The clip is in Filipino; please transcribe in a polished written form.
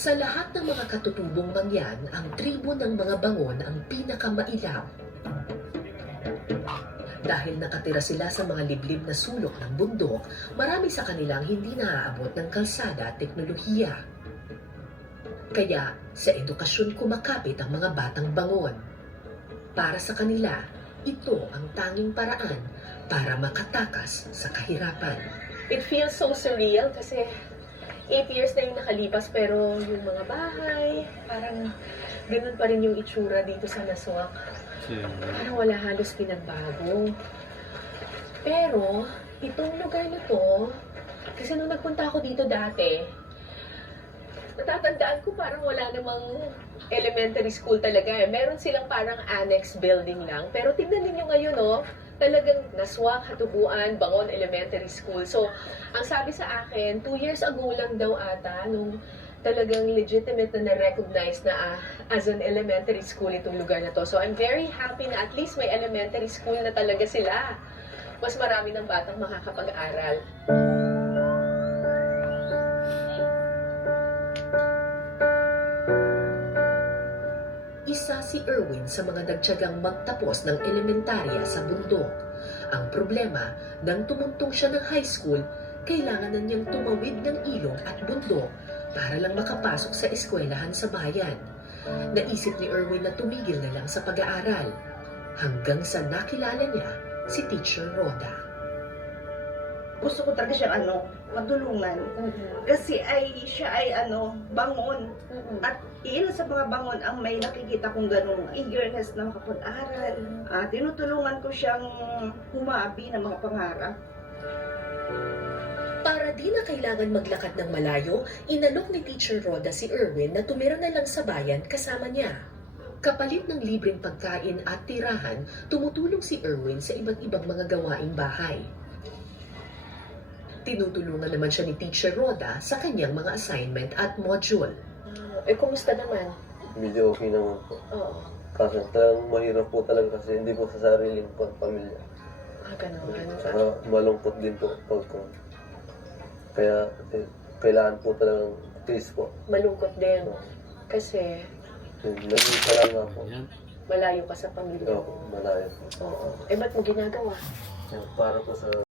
Sa lahat ng mga katutubong mangyan, ang tribo ng mga bangon ang pinakamailaw. Dahil nakatira sila sa mga liblib na sulok ng bundok, marami sa kanilang hindi naaabot ng kalsada at teknolohiya. Kaya sa edukasyon kumakapit ang mga batang bangon. Para sa kanila, ito ang tanging paraan para makatakas sa kahirapan. It feels so surreal kasi 8 years na yung nakalipas pero yung mga bahay, parang ganun pa rin yung itsura dito sa Naswak. Parang wala halos pinagbago. Pero itong lugar na to, kasi nung nagpunta ako dito dati, natatandaan ko parang wala namang elementary school talaga eh. Meron silang parang annex building lang. Pero tignan ninyo ngayon, oh, talagang Naswak, Hatubuan, Bangon Elementary School. So, ang sabi sa akin, 2 years ago lang daw ata, nung talagang legitimate na na-recognize na as an elementary school itong lugar na to. So, I'm very happy na at least may elementary school na talaga sila. Mas marami ng batang makakapag-aral. Isa si Erwin sa mga nagtiyagang magtapos ng elementarya sa bundok. Ang problema, nang tumuntong siya ng high school, kailangan na niyang tumawid ng ilog at bundok para lang makapasok sa eskwelahan sa bayan. Naisip ni Erwin na tumigil na lang sa pag-aaral, hanggang sa nakilala niya si Teacher Rhoda. Gusto ko talaga siyang matulungan. Kasi siya ay bangon. At ilan sa mga bangon ang may nakikita kong ganung eagerness na makapag-aral. Tinutulungan ko siyang humabi ng mga pangarap. Para di na kailangan maglakad ng malayo, inalok ni Teacher Rhoda si Erwin na tumira na lang sa bayan kasama niya. Kapalit ng libreng pagkain at tirahan, tumutulong si Erwin sa iba't ibang mga gawaing bahay. Tinutulungan naman siya ni Teacher Rhoda sa kanyang mga assignment at module. Kumusta naman? Medyo okay naman po. Oo. Kaso talagang mahirap po talaga kasi hindi po sa sariling pamilya. Ganun. Saka malungkot din po pagka. Kaya kailangan po talagang tiis po. Malungkot din. Kasi Nag-iisa lang nga po. malayo ka sa pamilya Oo, mo. malayo po. Oo. Ba't mo ginagawa? Para po sa